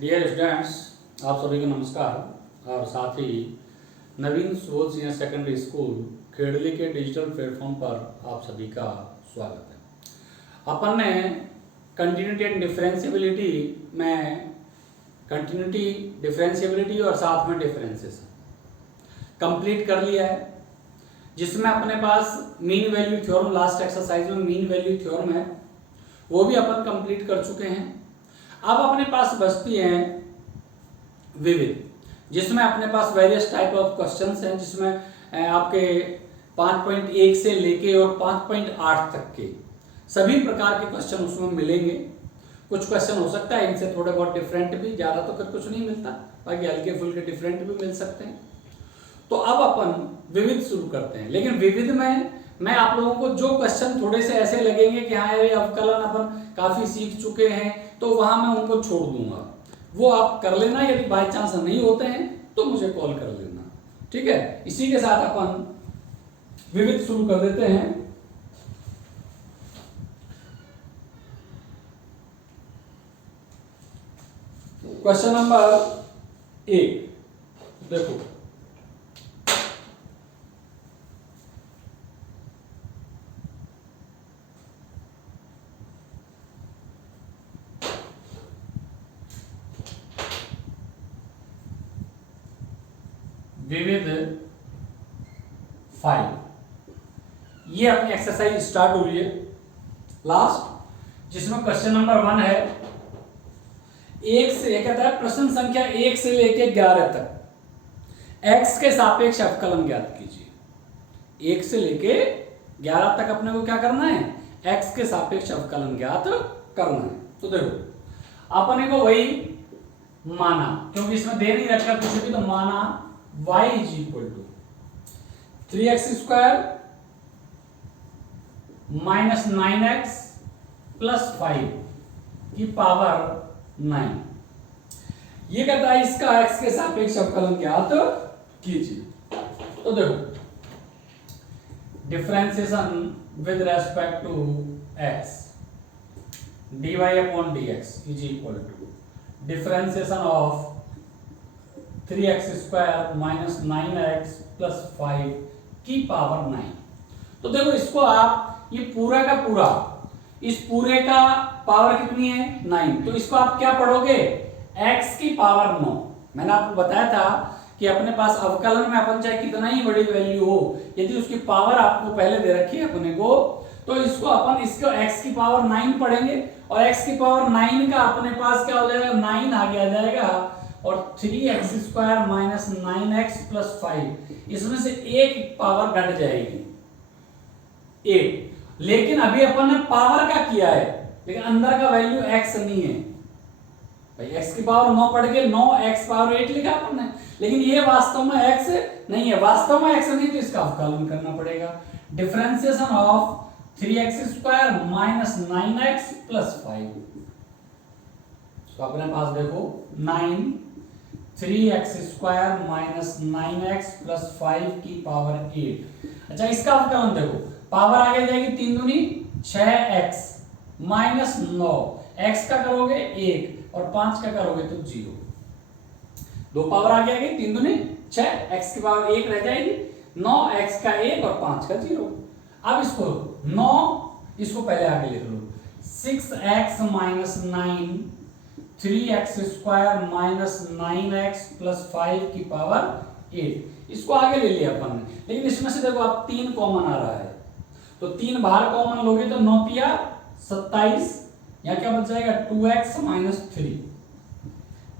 Dear students, आप सभी को नमस्कार और साथ ही Naveen Subodh senior secondary school Khedli के डिजिटल प्लेटफॉर्म पर आप सभी का स्वागत है। अपन ने कंटिन्यूटी एंड डिफरेंशिएबिलिटी में कंटिन्यूटी, डिफरेंशिएबिलिटी और साथ में डिफरेंशिएशन कंप्लीट कर लिया है, जिसमें अपने पास mean value theorem, last exercise में मीन वैल्यू थ्योरम है, वो भी अपन कंप्लीट कर चुके हैं। अब अपने पास बचती हैं विविध, जिसमें अपने पास वेरियस टाइप ऑफ क्वेश्चंस हैं, जिसमें आपके 5.1 से लेके और 5.8 तक के सभी प्रकार के क्वेश्चन उसमें मिलेंगे। कुछ क्वेश्चन हो सकता है इनसे थोड़े बहुत डिफरेंट भी, ज़्यादा तो कुछ नहीं मिलता, बाकी हल्के फुल्के डिफरेंट भी मिल सकते हैं। तो अब अपन विविध शुरू करते हैं, लेकिन विविध में मैं आप लोगों को जो क्वेश्चन थोड़े से ऐसे लगेंगे कि हाँ ये अवकलन अपन काफ़ी सीख चुके हैं, तो वहाँ मैं उनको छोड़ दूंगा, वो आप कर लेना। यदि बाई चांस नहीं होते हैं तो मुझे कॉल कर लेना, ठीक है। इसी के साथ अपन विविध शुरू कर देते हैं। क्वेश्चन नंबर 1 देखो, विविध 5, ये अपनी एक्सरसाइज स्टार्ट हो रही है लास्ट, जिसमें क्वेश्चन नंबर 1 है, एक से कहता है प्रश्न संख्या 1 से लेके 11 तक x के सापेक्ष अवकलन ज्ञात कीजिए। 1 से लेके 11 तक अपने को क्या करना है, x के सापेक्ष अवकलन ज्ञात करना है। तो देखो अपने को वही माना, क्योंकि इसमें दे नहीं रखा कुछ भी, तो माना y is equal to 3x square minus 9x plus 5 की पावर 9। ये कहता है इसका x के सापेक्ष अवकलन ज्ञात कीजिए। तो देखो differentiation with respect to x, dy upon dx is equal to differentiation of 3x square minus 9x plus 5 की पावर 9। तो देखो इसको आप ये पूरा का पूरा, इस पूरे का पावर कितनी है 9, तो इसको आप क्या पढ़ोगे x की पावर 9। मैंने आपको बताया था कि अपने पास अवकलन में अपन चाहे कितना ही बड़ी वैल्यू हो, यदि उसकी पावर आपको पहले दे रखी है अपने को, तो इसको अपन इसको x की पावर 9 पढ़ेंगे, और x की पावर 9 का अपने पास क्या हो जाएगा, 9 आगे आ जाएगा, और 3x square minus 9x plus 5, इसमें से एक पावर घट जाएगी 8। लेकिन अभी अपन ने पावर का किया है, लेकिन अंदर का वैल्यू x नहीं है भाई। x की पावर 9 पढ़ के 9x पावर 8 लिखा अपन ने, लेकिन ये वास्तव में x नहीं है, वास्तव में x नहीं, तो इसका अवकलन करना पड़ेगा। Differentiation of 3x square minus 9x plus 5, तो अपने पास देखो 9 3x square minus 9x plus 5 की पावर 8। अच्छा इसका अवकलन देखो, पावर आगे जाएगी 3 दूनी 6x माइनस 9, x का करोगे 1 और 5 का करोगे तो 0, दो पावर आगे आ गई, 3 दूनी 6, x की पावर 1 रह जाएगी, 9x का 1 और 5 का 0। अब इसको 9 इसको पहले आगे लिख लो, 6x minus 9 3x square minus 9x plus 5 की पावर 8, इसको आगे ले लिया अपन ने। लेकिन इसमें से देखो आप 3 कॉमन आ रहा है, तो 3 बाहर कॉमन लोगे तो 9 पिया 27, यहाँ क्या बच जाएगा 2x minus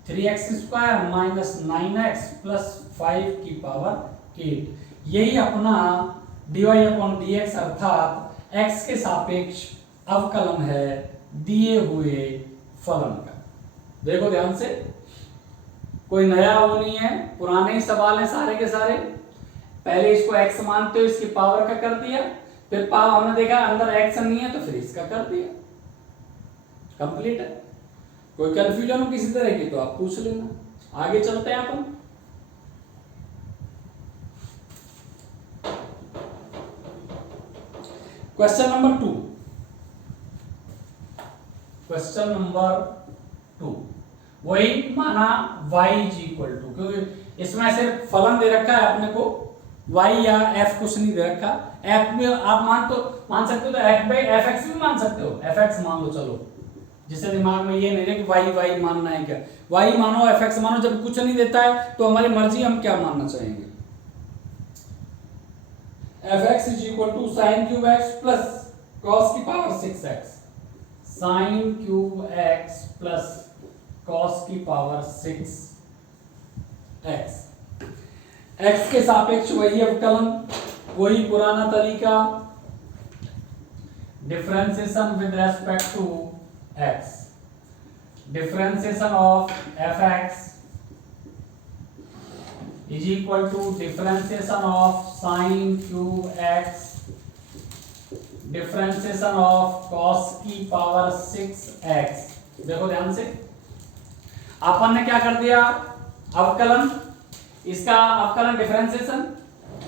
3x square minus 9x plus 5 की पावर 8। यही अपना dy अपॉन dx अर्थात x के सापेक्ष अवकलन है दिए हुए फलन का। देखो ध्यान से, कोई नया वो नहीं है, पुराने ही सवाल हैं सारे के सारे। पहले इसको x मानते हो, इसकी पावर का कर दिया, फिर पावर हमने देखा अंदर x नहीं है तो फिर इसका कर दिया, कंप्लीट है। कोई कंफ्यूजन हो किसी तरह की तो आप पूछ लेना। आगे चलते हैं अपन। क्वेश्चन नंबर 2, क्वेश्चन नंबर 2, वही माना y इज इक्वल टू, क्योंकि इसमें सिर्फ फलन दे रखा है अपने को, y या f कुछ नहीं दे रखा। f में आप मान सकते हो, तो f बाई एफ एक्स भी मान सकते हो, एफ एक्स मान लो, चलो जिससे दिमाग में ये नहीं है कि y मानना है क्या, y मानो एफ एक्स मानो, जब कुछ नहीं देता है तो हमारी मर्जी हम क्या मानना चाहेंगे। F x is equal to sine cube x plus cos की power 6x, sine cube x plus cos की पावर 6x, x के सापेक्ष वही अवकलन, वही पुराना तरीका, differentiation with respect to x, differentiation of fx is equal to differentiation of sin cube x, differentiation of cos की पावर 6x। देखो ध्यान से, अपन ने क्या कर दिया, अवकलन, इसका अवकलन डिफरेंशिएशन,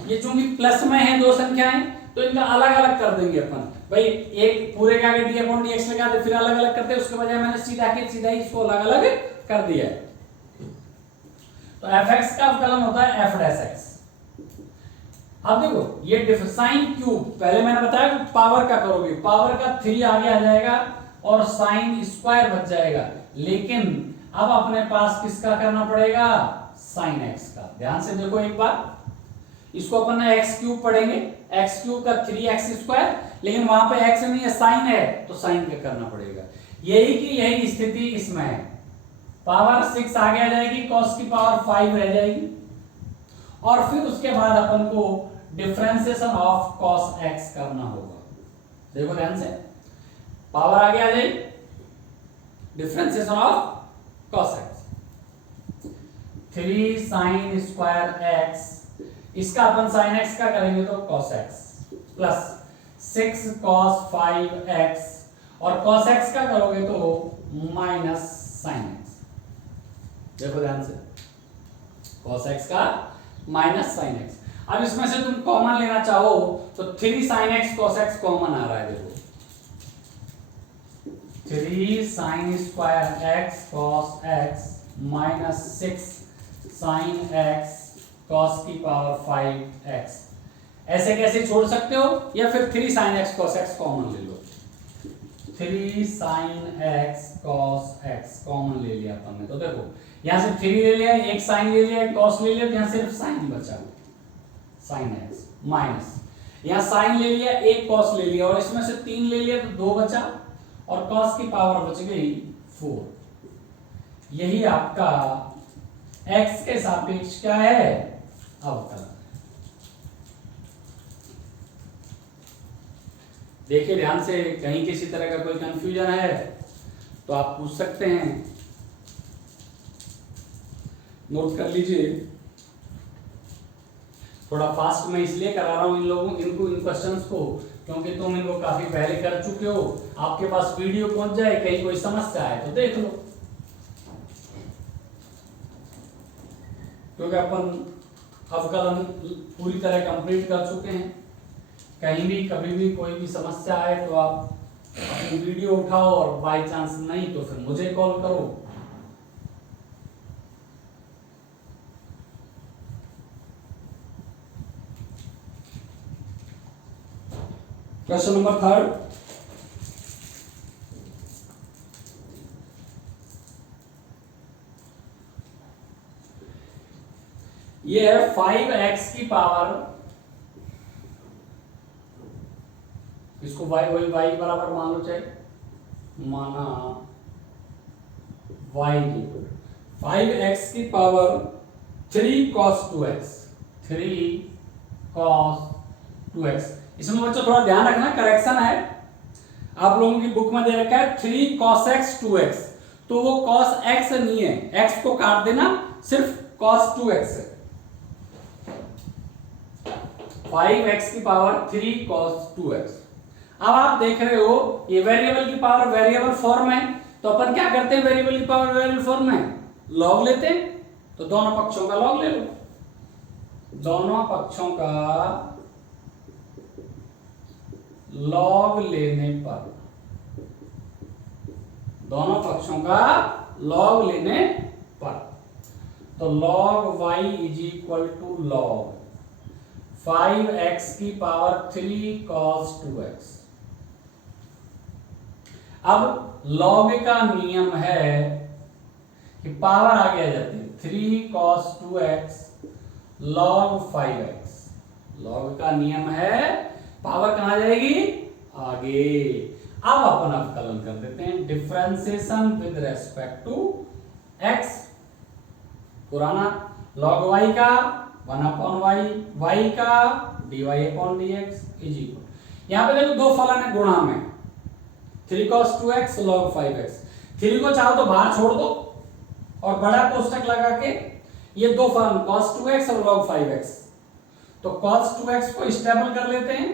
ये चूंकि प्लस में है दो संख्याएं तो इनका अलग अलग कर देंगे अपन, भाई एक पूरे का डी अपॉन डी एक्स लगा दे, फिर अलग अलग करते, उसके बजाय मैंने सीधा ही इसको अलग अलग कर दिया है। तो fx का अवकलन होता है f डैश x। अब देखो ये साइन क्यूब, पहले मैंने बताया पावर का करोगे, पावर का 3 आगे आ जाएगा और साइन स्क्वायर बच जाएगा, लेकिन अब अपने पास किसका करना पड़ेगा, साइन x का। ध्यान से देखो एक बार, इसको अपन एक्स क्यूब पढ़ेंगे, एक्स क्यूब का 3x स्क्वायर, लेकिन वहां पे x नहीं है, साइन है, तो साइन का करना पड़ेगा। यही की यही स्थिति इसमें है, पावर 6 आगे आ जाएगी, cos की पावर 5 रह जाएगी, और फिर उसके बाद अपन को डिफरेंशिएशन ऑफ cos x करना होगा। देखो ध्यान से, पावर आगे आ जाएगी, differentiation of cos x, 3 sin square x, इसका अपन sin x का करेंगे तो cos x plus 6 cos 5x, और cos x का करोगे तो माइनस sin x। देखो ध्यान से, cos x का माइनस sin x। अब इसमें से तुम कॉमन लेना चाहो तो 3 sin x cos x common आ रहा है, देखो 3 sin square x cos x minus 6 sin x cos की पावर 5x। ऐसे कैसे छोड़ सकते हो, या फिर 3 sin x cos x common ले लो, 3 sin x cos x common ले लिया अपन ने, तो देखो यहां से 3 ले लिया, एक साइन ले लिया, एक cos ले लिया, तो यहां सिर्फ साइन बचा, sin x माइनस, यहां साइन ले लिया, एक cos ले लिया, और इसमें से 3 ले लिया तो 2 बचा, और cos की पावर बच गई 4। यही आपका x के सापेक्ष क्या है, अवकलन। देखिए ध्यान से, कहीं किसी तरह का कोई कंफ्यूजन है तो आप पूछ सकते हैं, नोट कर लीजिए। थोड़ा फास्ट मैं इसलिए करा रहा हूं इन क्वेश्चंस को, क्योंकि तुम इनको काफी पहले कर चुके हो, आपके पास वीडियो पहुंच जाए, कहीं कोई समस्या है तो देख लो, क्योंकि अपन अवकलन पूरी तरह कंप्लीट कर चुके हैं। कहीं भी कभी भी कोई भी समस्या आए तो आप अपनी वीडियो उठाओ, और बाय चांस नहीं तो फिर मुझे कॉल करो। क्वेश्चन नंबर 3, ये है 5x की पावर, इसको y वही y बराबर मान लो, चाहे माना y की 5x की power 3 cos 2x, 3 cos 2x। इसमें बच्चों थोड़ा ध्यान रखना, करेक्शन है, आप लोगों की बुक में दे रखा है 3 cos x 2x, तो वो cos x नहीं है, x को काट देना, सिर्फ cos 2x है। 5x की पावर 3 cos 2x। अब आप देख रहे हो ये वेरिएबल की पावर वेरिएबल फॉर्म है, तो अपन क्या करते हैं, वेरिएबल की पावर वेरिएबल फॉर्म में लॉग लेते हैं, तो दोनों पक्षों का लॉग ले लो, दोनों पक्षों का लॉग लेने पर, दोनों पक्षों का लॉग लेने पर। तो log y is equal to log 5x की पावर 3 cos 2x। अब log का नियम है कि पावर आगे आ जाती है 3 cos 2x log 5x। log का नियम है पावर कहां जाएगी, आगे। अब अपन अवकलन कर देते हैं, differentiation with respect to x। पुराना log y का 1/y, y का dy upon dx is equal. यहां पे देखो दो फलन है गुणा में, 3 cos 2x log 5x। 3 को चाहो तो बाहर छोड़ दो और बड़ा कोष्टक लगा के ये दो फलन cos 2x और log 5x, तो cos 2x को स्टेबल कर लेते हैं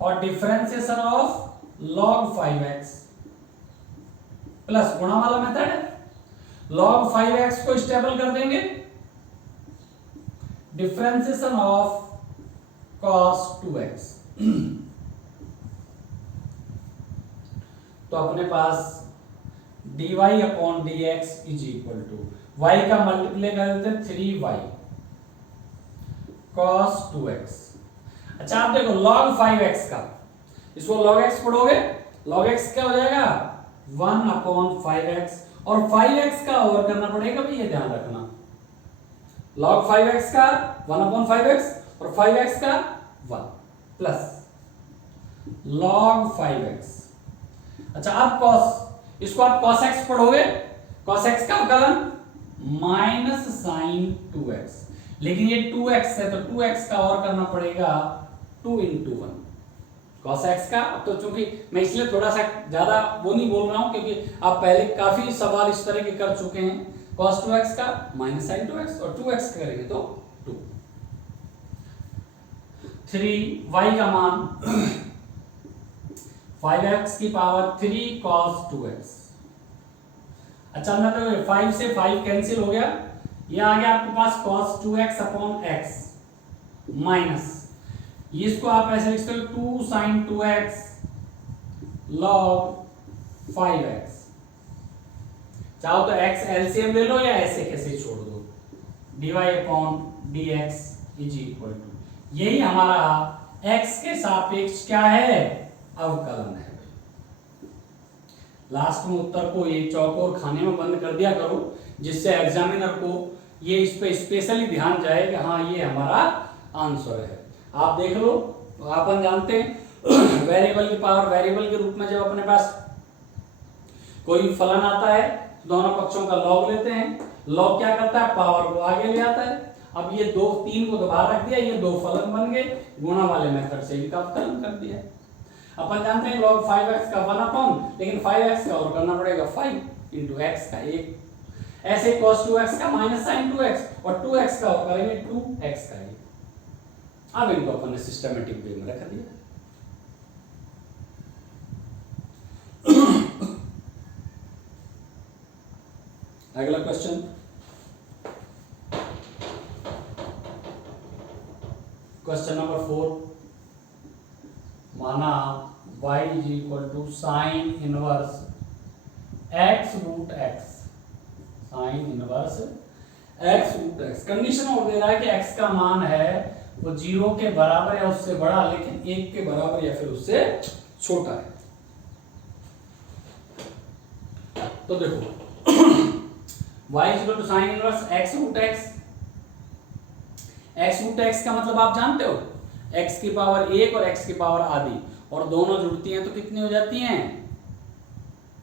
और differentiation of log 5x plus गुणा वाला मेथड है, log 5x को स्टेबल कर देंगे, डिफरेंशिएशन ऑफ cos 2x। तो अपने पास dy upon dx is equal to y का मल्टीप्लाई कर देते हैं 3y cos 2x। अच्छा आप देखो log 5x का, इसको log x पढ़ोगे, log x क्या हो जाएगा 1/5x, और 5x का ओवर करना पड़ेगा भी, ये ध्यान रखना। log 5x का 1/5x और 5x का 1 प्लस log 5x। अच्छा अब cos, इसको आप cos x पढ़ोगे, cos x का अवकलन माइनस साइन 2x, लेकिन ये 2x है तो 2x का और करना पड़ेगा 2 into 1 cos x का। अब तो चूंकि मैं इसलिए थोड़ा सा ज्यादा वो नहीं बोल रहा हूं क्योंकि आप पहले काफी सवाल इस तरह के कर चुके हैं। cos 2x का माइनस साइन 2x और 2x करेंगे तो 2। 3y का मान 5x की पावर 3 cos 2x। अच्छा मतलब 5 से 5 कैंसिल हो गया, ये आ गया आपके पास cos 2x upon x minus, इसको आप ऐसे लिख सकते हो 2 sin 2x log 5x। चाहो तो x एलसीएम ले लो या ऐसे कैसे छोड़ दो, dy upon dx is equal to, यही हमारा x के सापेक्ष क्या है, अवकलन है। लास्ट में उत्तर को ये चौकोर खाने में बंद कर दिया करो, जिससे एग्जामिनर को ये इस पे स्पेशली ध्यान जाए कि हाँ ये हमारा आंसर है। आप देख लो, तो अपन जानते हैं वेरिएबल की पावर वेरिएबल के रूप में जब अपने पास कोई फलन आता है दोनों पक्षों का लॉग लेते हैं, लॉग क्या करता है, पावर को आगे ले आता है। अब ये 2 3 को दोबारा रख दिया, ये 2 फलन बन गए, गुणा वाले मेथड से इनका अवकलन कर दिया। अपन जानते हैं log 5x का 1 अपॉन, लेकिन 5x का और करना पड़ेगा 5 into x का 1, ऐसे cos 2x का माइनस sin 2x और 2x का और करेंगे 2x का 1। अब इनको अपन ने सिस्टमेटिक वे में रख दिया। अगला क्वेश्चन, क्वेश्चन नंबर 4, माना y is equal to sine inverse x root x, sine inverse x root x। Condition और दे रहा है कि x का मान है वो 0 के बराबर या उससे बड़ा, लेकिन 1 के बराबर या फिर उससे छोटा है। तो देखो y is equal to sine inverse x root x। x root x का मतलब आप जानते हो, x की पावर 1 और x की पावर आधी, और दोनों जुड़ती हैं तो कितनी हो जाती हैं,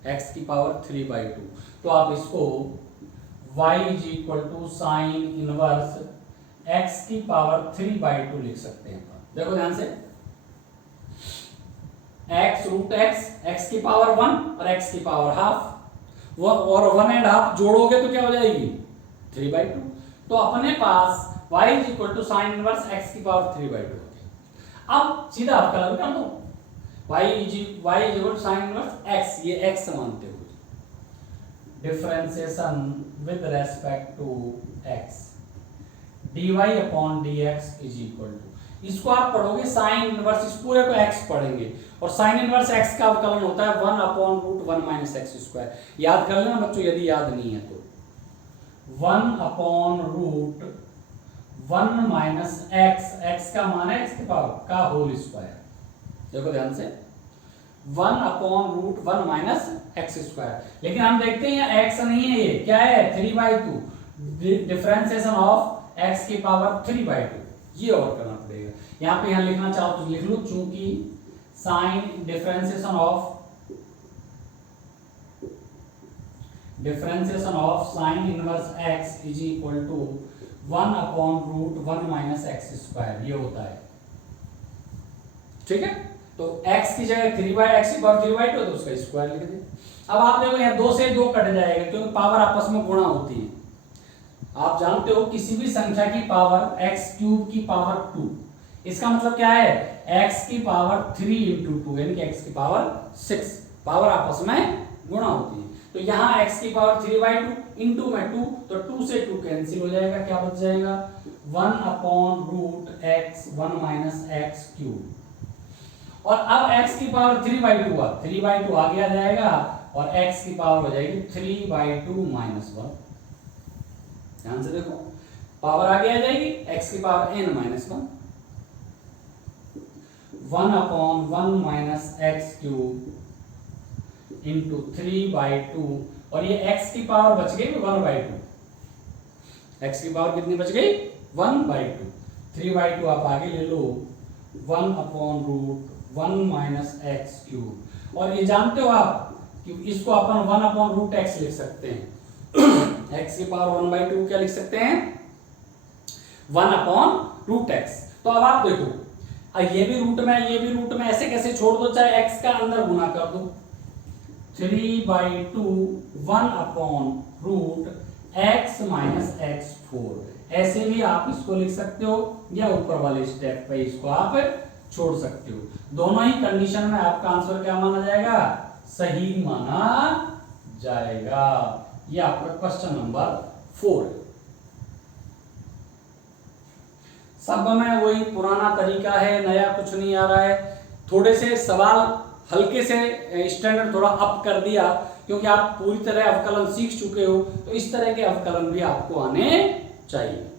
x की पावर 3/2। तो आप इसको y is equal to sine inverse x की पावर 3/2 लिख सकते हैं। देखो ध्यान से, x रूट x, x की पावर 1 और x की पावर हाफ, वो और 1 एंड हाफ जोड़ोगे तो क्या हो जाएगी 3/2। तो अपने पास y is equal to sine inverse x की पावर 3/2। अब सीधा अवकलन कर दो, y is equal to sine inverse x, ये x मानते हो, differentiation with respect to x dy upon dx is equal to, इसको आप पढ़ोगे साइन इनवर्स, इस पूरे को x पढ़ेंगे और साइन इनवर्स x का अवकलन होता है 1/√1 माइनस एक्स स्क्वायर। याद कर लेना बच्चों यदि याद नहीं है तो 1/√1 माइनस x का मान है x की पावर का होल स्क्वायर। देखो ध्यान से 1/√1 माइनस एक्स स्क्वायर, लेकिन हम देखते हैं यहाँ x नहीं है, ये क्या है 3/2 डिफरेंशिएशन ऑफ x की पावर 3/2, ये और करना पड़ेगा। यहाँ पे यहाँ लिखना चाहो तो लिख लो, चूंकि sine differentiation of sine inverse x is equal to 1/√1 minus x square, ये होता है। ठीक है, तो x की जगह 3/x की पावर 3/2 तो उसका स्क्वायर लिख दे। अब आप देखो यहाँ 2 से 2 कट जाएगा क्योंकि पावर आपस में गुणा होती है। आप जानते हो किसी भी संख्या की पावर x³ की पावर 2, इसका मतलब क्या है x की पावर 3 × 2 यानी कि x की पावर 6, पावर आपस में गुणा होती है। तो यहाँ x की पावर 3/2 इंटू में 2, तो 2 से 2 कैंसिल हो जाएगा, क्या बच जाएगा 1/√x1 माइनस x³। और अब x की पावर 3/2 हुआ, 3/2 आगे आ जाएगा और x की पावर हो जाएगी 3/2 माइनस 1। ध्यान से देखो पावर आगे आ जाएगी, x की power n minus 1, 1/1 minus x³ into 3/2, और ये x की पावर बच गई 1/2। x की पावर कितनी बच गई 1/2, 3/2 आप आगे ले लो 1/√1 माइनस x³। और ये जानते हो आप कि इसको अपन 1/√x लिख सकते हैं। x की पावर 1/2 क्या लिख सकते हैं 1/√x। तो अब आप देखो ये भी रूट में ये भी रूट में, ऐसे कैसे छोड़ दो, चाहे x का अंदर गुना कर दो 3/2 1/√x माइनस x4, ऐसे भी आप इसको लिख सकते हो या ऊपर वाले स्टेप पे इसको आप छोड़ सकते हो। दोनों ही कंडीशन में आपका आंसर क्या माना जाएगा सही माना जाएगा। ये आपका क्वेश्चन नंबर 4 है। सब में वही पुराना तरीका है, नया कुछ नहीं आ रहा है। थोड़े से सवाल हल्के से स्टैंडर्ड थोड़ा अप कर दिया क्योंकि आप पूरी तरह अवकलन सीख चुके हो, तो इस तरह के अवकलन भी आपको आने चाहिए।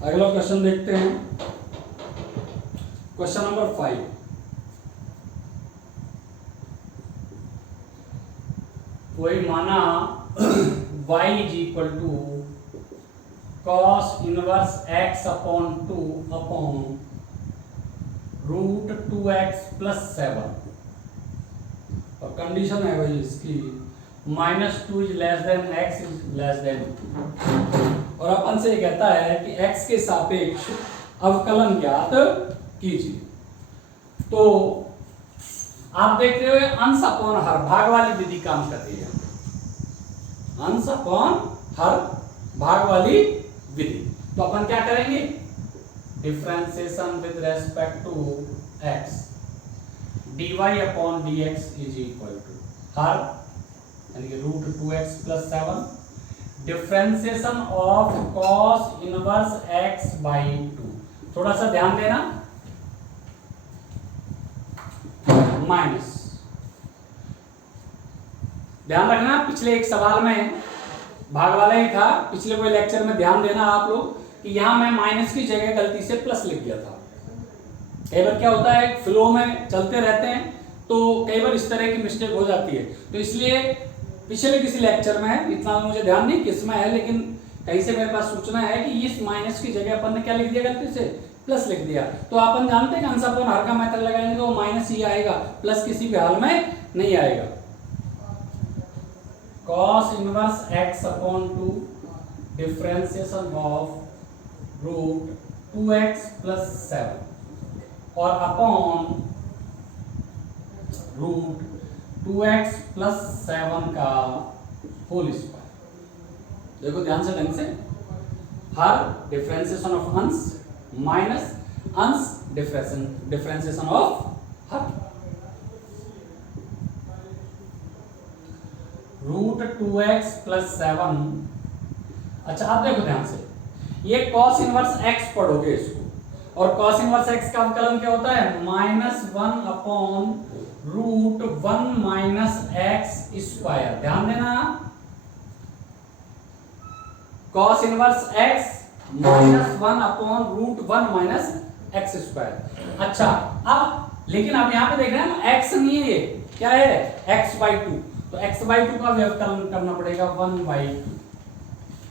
अगला क्वेश्चन देखते हैं, क्वेश्चन नंबर 5। वही माना y is equal to cos inverse x/2 upon √2x + 7, और कंडीशन है भाई इसकी -2 is less than x is less than 2, और अपन से कहता है कि x के सापेक्ष अवकलन ज्ञात कीजिए। तो आप देख रहे हो अंश अपॉन हर, भाग वाली विधि काम कर रही है। अंश अपॉन हर भाग वाली विधि, तो अपन क्या करेंगे differentiation with respect to x dy/dx is equal to हर यानी कि √2x + 7 differentiation of cos inverse x/2। थोड़ा सा ध्यान देना, माइनस ध्यान रखना, पिछले एक सवाल में भाग वाला ही था, पिछले कोई लेक्चर में ध्यान देना आप लोग कि यहां मैं माइनस की जगह गलती से प्लस लिख दिया था। कई बार क्या होता है फ्लो में चलते रहते हैं तो कई बार इस तरह की मिस्टेक हो जाती है, तो इसलिए पिछले किसी लेक्चर में है, इतना मुझे ध्यान नहीं किस में है, लेकिन कहीं से मेरे पास सूचना है कि इस माइनस की जगह अपन ने क्या लिख दिया गलती से, प्लस लिख दिया। तो अपन जानते हैं कि अपन हर का मेथड लगाएंगे तो माइनस ही आएगा, प्लस किसी भी हाल में नहीं आएगा। cos inverse x upon 2 differentiation of root 2x plus 7 और अपॉन रूट 2x प्लस 7 का होल स्क्वायर। देखो ध्यान से ढंग से, हर डिफरेंशिएशन ऑफ अंश माइनस अंश डिफरेंशिएशन ऑफ हर। Root 2x plus 7। अच्छा आप देखो ध्यान से, ये cos इनवर्स x पढ़ोगे इसको, और cos इनवर्स x का अवकलन क्या होता है, -1 upon root 1 minus x square. ध्यान देना, cos inverse x -1 upon root 1 minus x square. अच्छा अब लेकिन अब यहां पे देख रहे हैं हम x नहीं है, ये क्या है, x/2। तो x/2 का व्यवकलन करना पड़ेगा 1/2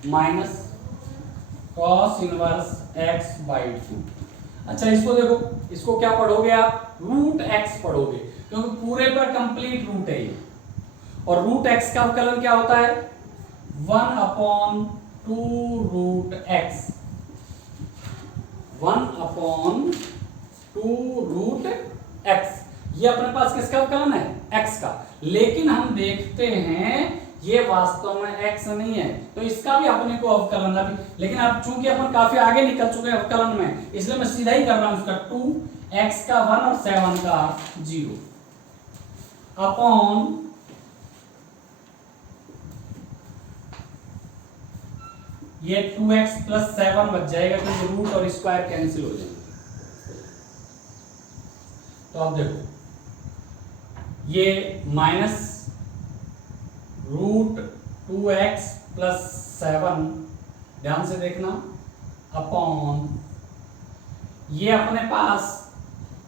माइनस cos इनवर्स x/2। अच्छा इसको देखो, इसको क्या पढ़ोगे आप, रूट x पढ़ोगे, क्योंकि पूरे पर कंप्लीट रूट है ये। और रूट x का अवकलन क्या होता है, 1/2 रूट x, 1/2 रूट x। ये अपने पास किसका अवकलन है, x का। लेकिन हम देखते हैं ये वास्तव में x नहीं है, तो इसका भी अपने को अवकलन अभी, लेकिन अब चूंकि अपन काफी आगे निकल चुके हैं अवकलन में, इसलिए मैं सीधा ही कर रहा हूं उसका 2x का 1 और 7 का 0 अपॉन ये 2x प्लस 7 बच जाएगा, क्योंकि रूट और स्क्वायर कैंसिल हो जाएंगे। तो अब देखो ये माइनस रूट 2x प्लस 7, ध्यान से देखना, अपॉन ये अपने पास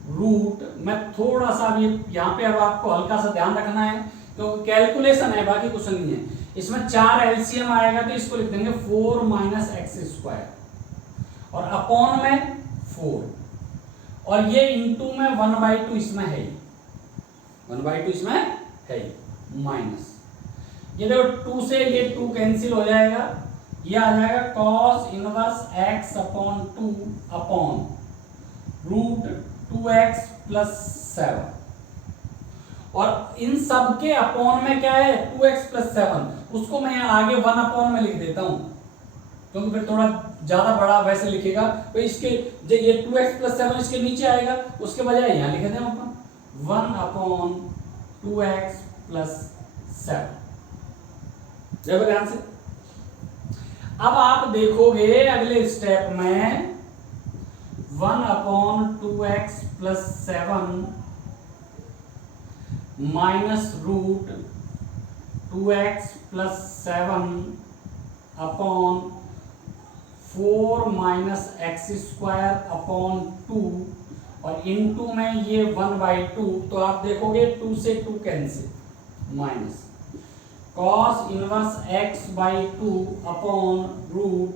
रूट में थोड़ा सा भी यहाँ पे अब आपको हल्का सा ध्यान रखना है, क्योंकि कैलकुलेशन है, बाकी कुछ नहीं है। इसमें 4 एलसीएम आएगा तो इसको लिख देंगे 4 माइनस एक्स स्क्वायर, और अपॉन में 4, और ये इंटू में 1/2 इसमें है, 1/2 इसमें है माइनस। ये देखो 2 से ये 2 कैंसिल हो जाएगा, ये आ जाएगा cos inverse x upon 2 upon root 2x plus 7, और इन सब के अपॉन में क्या है, 2x प्लस 7, उसको मैं यहाँ आगे 1 अपॉन में लिख देता हूं, क्योंकि फिर थोड़ा ज्यादा बड़ा वैसे लिखेगा तो इसके ये 2x प्लस 7 इसके नीचे आएगा, उसके बजाय यहाँ लिख दें अपन 1 अपॉन 2x प्लस 7। देखो ध्यान से, अब आप देखोगे अगले स्टेप में 1 upon 2x plus 7 minus root 2x plus 7 upon 4 minus x square upon 2, और इनटू में ये 1/2। तो आप देखोगे 2 से 2 cancel, minus cos inverse x/2 upon root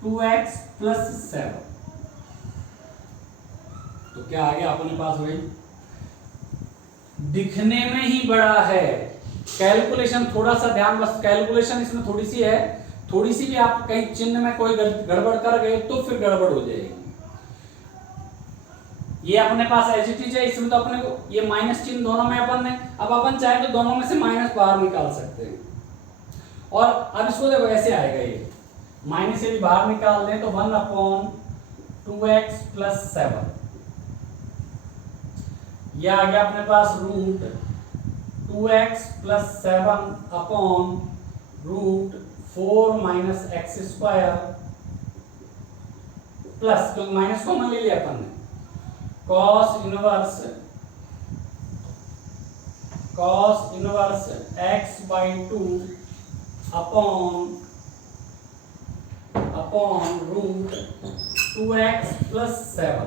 2x plus 7। तो क्या आ गया अपने पास भाई, दिखने में ही बड़ा है, कैलकुलेशन थोड़ा सा ध्यान, बस कैलकुलेशन इसमें थोड़ी सी है, थोड़ी सी भी आप कहीं चिन्ह में कोई गड़बड़ कर गए तो फिर गड़बड़ हो जाएगी। ये अपने पास एज इट इज है, इसमें तो अपने को ये माइनस चिन्ह दोनों में अपन ने, अब अपन चाहे तो दोनों में से माइनस बाहर निकाल सकते हैं, और अब इसको देखो ऐसे आएगा, ये माइनस यदि बाहर निकाल दें तो 1 अपॉन 2x प्लस 7, ये आ गया अपने पास root 2x plus 7 upon root 4 minus x square plus, क्योंकि माइनस कॉमन ले लिया अपन ने, cos inverse x/2 upon root 2x plus 7।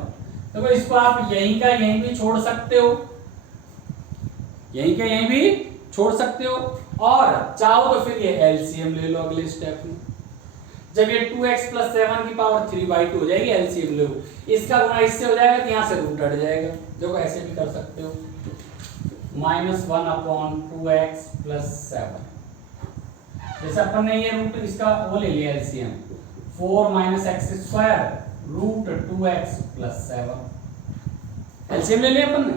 देखो इसको आप यहीं का यहीं भी छोड़ सकते हो, यहीं का यहीं भी छोड़ सकते हो, और चाहो तो फिर ये एलसीएम ले लो अगले स्टेप में। जब ये 2x प्लस 7 की पावर 3/2 हो जाएगी, एलसीएम लो, इसका गुणा इससे हो जाएगा तो यहाँ से रूट हट जाएगा, जो ऐसे भी कर सकते हो, -1/2x प्लस 7। जैसे अपन ने ये रूट इसका वो ले लिया LCM, 4 - x² root 2x plus 7। LCM ले लिया अपन ने,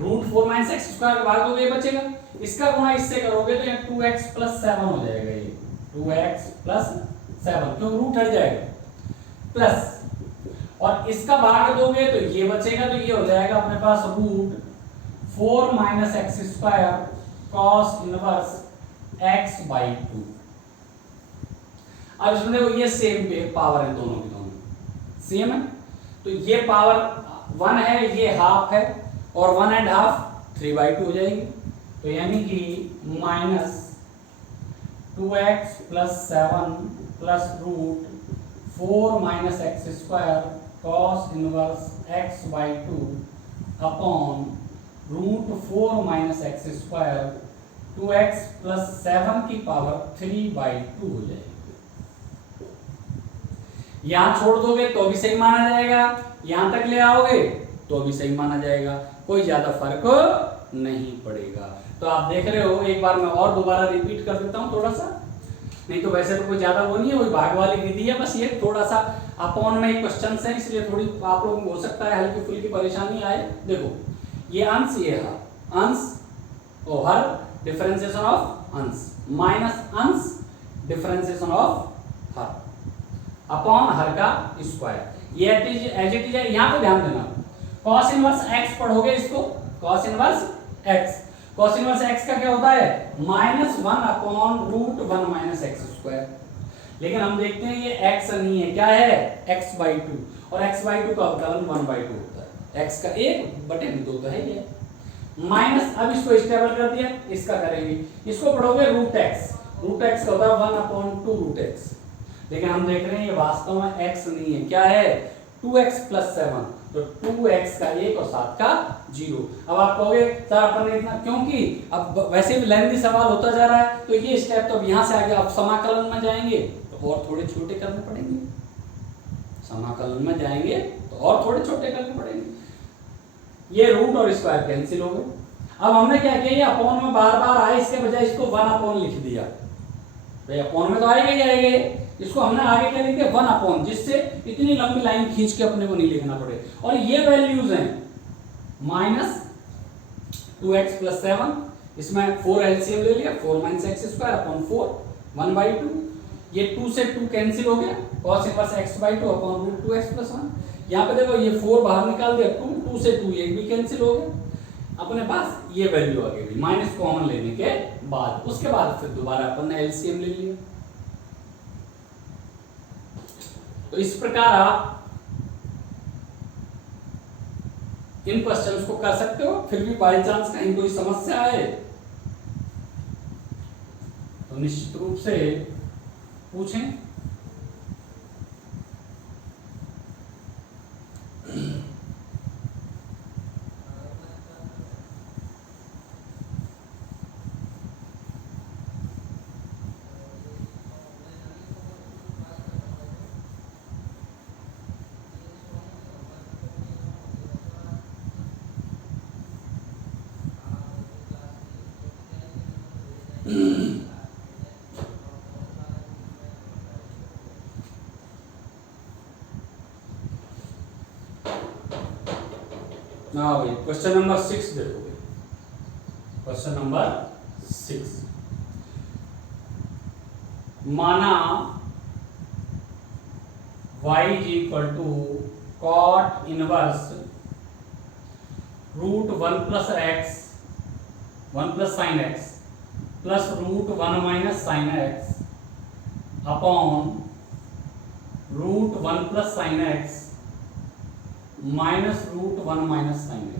रूट 4 - x² के भाग दोगे ये बचेगा, इसका गुणा इससे करोगे तो ये 2x प्लस 7 हो जाएगा, ये 2x प्लस 7, क्यों रूट हट जाएगा, प्लस, और इसका भाग दोगे तो ये बचेगा, तो ये हो जाएगा अपने पास root 4 - x² cos inverse x/2। अब इसमें देखो ये सेम पे पावर है, दोनों की दोनों सेम है, तो ये पावर 1 है, ये हाफ है, और 1.5 3/2 हो जाएगी, तो यानी कि -2x plus 7 plus root 4 - x² cos inverse x/2 upon root 4 - x², 2x plus 7 की पावर 3/2 हो जाएगी। यहां छोड़ दोगे तो भी सही माना जाएगा, यहां तक ले आओगे तो भी सही माना जाएगा, कोई ज्यादा फर्क नहीं पड़ेगा। तो आप देख रहे हो, एक बार मैं और दोबारा रिपीट कर देता हूं थोड़ा सा, नहीं तो वैसे तो कोई ज्यादा वो नहीं है, वही भाग वाली विधि है, बस ये थोड़ा सा अपॉन में एक क्वेश्चन है, इसलिए थोड़ी आप लोगों को हो सकता है हल्की फुल्की परेशानी आए। देखो ये अंश, ये हर अंश, और हर डिफरेंशिएशन ऑफ अंश, माइनस अंश differentiation of her upon her का स्क्वायर, ये एज इट इज है। यहां पे ध्यान देना, cos इनवर्स x पढ़ोगे इसको, cos inverse x, cos inverse x का क्या होता है, -1 अपॉन रूट 1 - x²। लेकिन हम देखते हैं ये x नहीं है, क्या है, x/2, और x/2 का अवकलन 1/2 होता है, x का 1/2 तो है ये माइनस। अब इसको स्टेबल कर दिया, इसका करेंगे, इसको पढ़ोगे रूट x का होता है 1/2 रूट x, लेकिन हम देख रहे हैं ये वास्तव में x नहीं है, क्या है, 2x प्लस 7, तो 2x का 1 और 7 का 0। अब आप कहोगे सर अपन ने इतना, क्योंकि अब वैसे भी लेंथी सवाल होता जा रहा है, तो ये स्टेप तो अब यहाँ से आगे आप समाकलन में जाएंगे तो और थोड़े छोटे करने पड़ेंगे, समाकलन में जाएंगे तो और थोड़े छोटे करने पड़ेंगे, ये रूट और स्क्वायर कैंसिल हो गए। अब हमने क्या किया, ये अपॉन में बार बार आए, इसके बजाय इसको 1 लिख दिया, भाई अपॉन में तो आएगा ही आएगा, इसको हमने आगे क्या लिख दिया 1 जिससे इतनी लंबी लाइन खींच के अपने को नहीं लिखना पड़े। और ये वैल्यूज हैं -2x प्लस 7, इसमें 4 एलसीएम ले लिया, 4 - x² अपॉन 4 1/2, ये 2 से 2 कैंसिल हो गया, cos inverse x/2 upon root 2x plus 1। यहाँ पे देखो ये 4 बाहर निकाल दिया, 2 से 2 ये भी कैंसिल हो गया, अपने पास ये वैल्यू आ गई, माइनस कॉमन लेने के बाद, उसके बाद फिर दोबारा अपन ने एलसीएम ले लिया। तो इस प्रकार आप इन क्वेश्चंस को कर सकते हो। फिर भी बाई चांस कहीं कोई समस्या आए तो निश्चित रूप से पूछें। हाँ भाई, क्वेश्चन नंबर 6 देखोगे, क्वेश्चन नंबर 6, माना y = cot इनवर्स रूट 1 plus x 1 plus sine x plus root 1 minus sine x upon root 1 plus sine x minus root 1 minus sine x।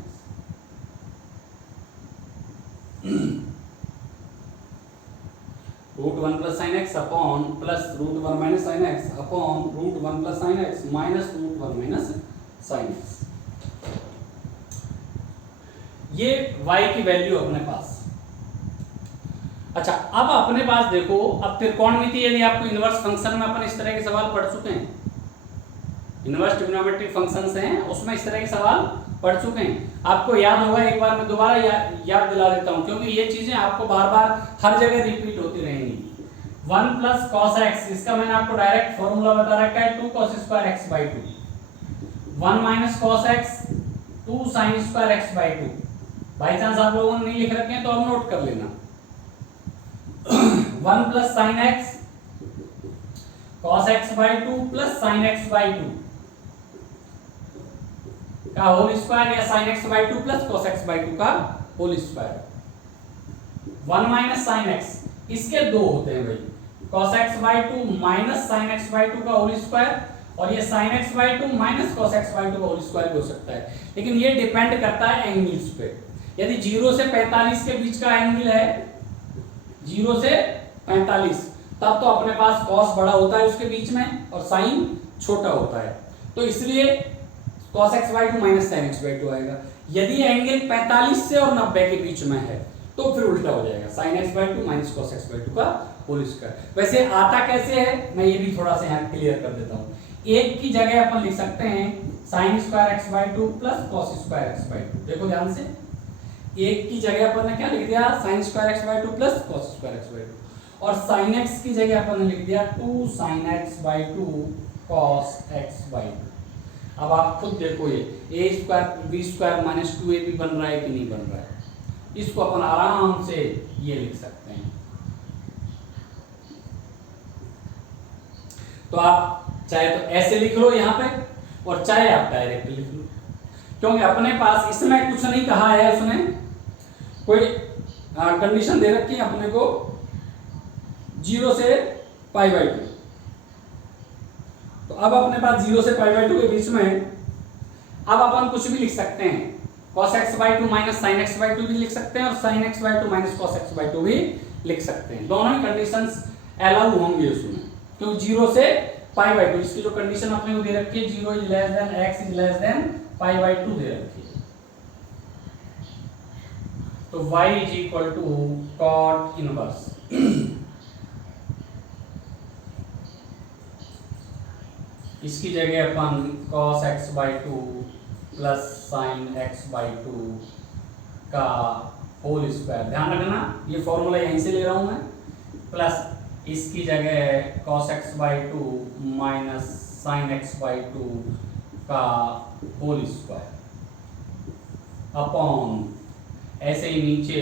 Root 1 plus sine x upon plus root 1 minus sine x upon root 1 plus sine x minus root 1 minus sine x। ये y की value अपने पास, अच्छा, अब अपने पास देखो, अब त्रिकोणमिति यदि आपको इनवर्स फंक्शन में अपन इस तरह के सवाल पढ़ चुके हैं, इनवर्स ट्रिग्नोमेट्रिक फंक्शंस हैं उसमें इस तरह के सवाल पढ़ चुके हैं। आपको याद होगा, एक बार मैं दोबारा याद दिला देता हूं, क्योंकि ये चीजें आपको बार बार हर जगह रिपीट होती रहेंगी। 1 प्लस कॉस एक्स, इसका मैंने आपको डायरेक्ट फॉर्मूला बता रखा है 2 cos square x by 2। 1 minus cos x 2 sine square x by 2। By chance आप लोगों ने नहीं लिख रखे हैं तो अब नोट कर लेना। 1 plus sine x cos x by 2 plus sine x by 2 का होल स्क्वायर, या sin x by 2 plus cos x by 2 का whole square. 1 minus sine x, इसके दो होते हैं भाई, cos x by 2 minus sine x by 2 का whole square, और ये sin x by 2 minus cos x by 2 का होल स्क्वायर भी हो सकता है। लेकिन ये डिपेंड करता है एंगल्स पे। यदि 0 से 45 के बीच का एंगल है, 0 से 45, तब तो अपने पास cos बड़ा होता है उसके बीच में और sin छोटा होता है, तो इसलिए cos x by 2 minus sin x by 2 आएगा। यदि एंगल 45 से और 90 के बीच में है तो फिर उल्टा हो जाएगा, sin x by 2 minus cos x by 2 का होल स्क्वायर। वैसे आता कैसे है मैं ये भी थोड़ा सा यहाँ क्लियर कर देता हूँ। एक की जगह अपन लिख सकते हैं sin square x by 2 plus cos square x by 2। देखो ध्यान से, एक की जगह अपन ने क्या लिख दिया, sin square x by 2 plus cos square x by 2, और sin x की जगह अपन ने लिख दिया 2 sin x by 2 cos x by 2। अब आप खुद देखो, ये a square b square minus 2ab बन रहा है कि नहीं बन रहा है। इसको अपन आराम से ये लिख सकते हैं। तो आप चाहे तो ऐसे लिख लो यहाँ पे, और चाहे आप डायरेक्ट लिख लो, क्योंकि अपने पास इसमें कुछ नहीं कहा है, उसने कोई कंडीशन दे रखी है अपने को 0 से पाई बाई 2। तो अब अपने पास 0 से पाई बाई 2 के बीच में अब अपन कुछ भी लिख सकते हैं, cos x by 2 minus sin x by 2 भी लिख सकते हैं, और sin x by 2 minus cos x by 2 भी लिख सकते हैं। दोनों ही कंडीशंस अलाउ होंगे उसमें, क्योंकि 0 से पाई बाई 2 इसकी जो कंडीशन अपने को दे रखी है 0 is less than x is less than pi by 2 दे रखी है। तो y is equal to cot inverse इसकी जगह अपन cos x by 2 plus sin x by 2 का होल स्क्वायर, ध्यान रखना ये फॉर्मूला यहीं से ले रहा हूं मैं, प्लस इसकी जगह cos x by 2 minus sin x by 2 का होल स्क्वायर अपॉन, ऐसे ही नीचे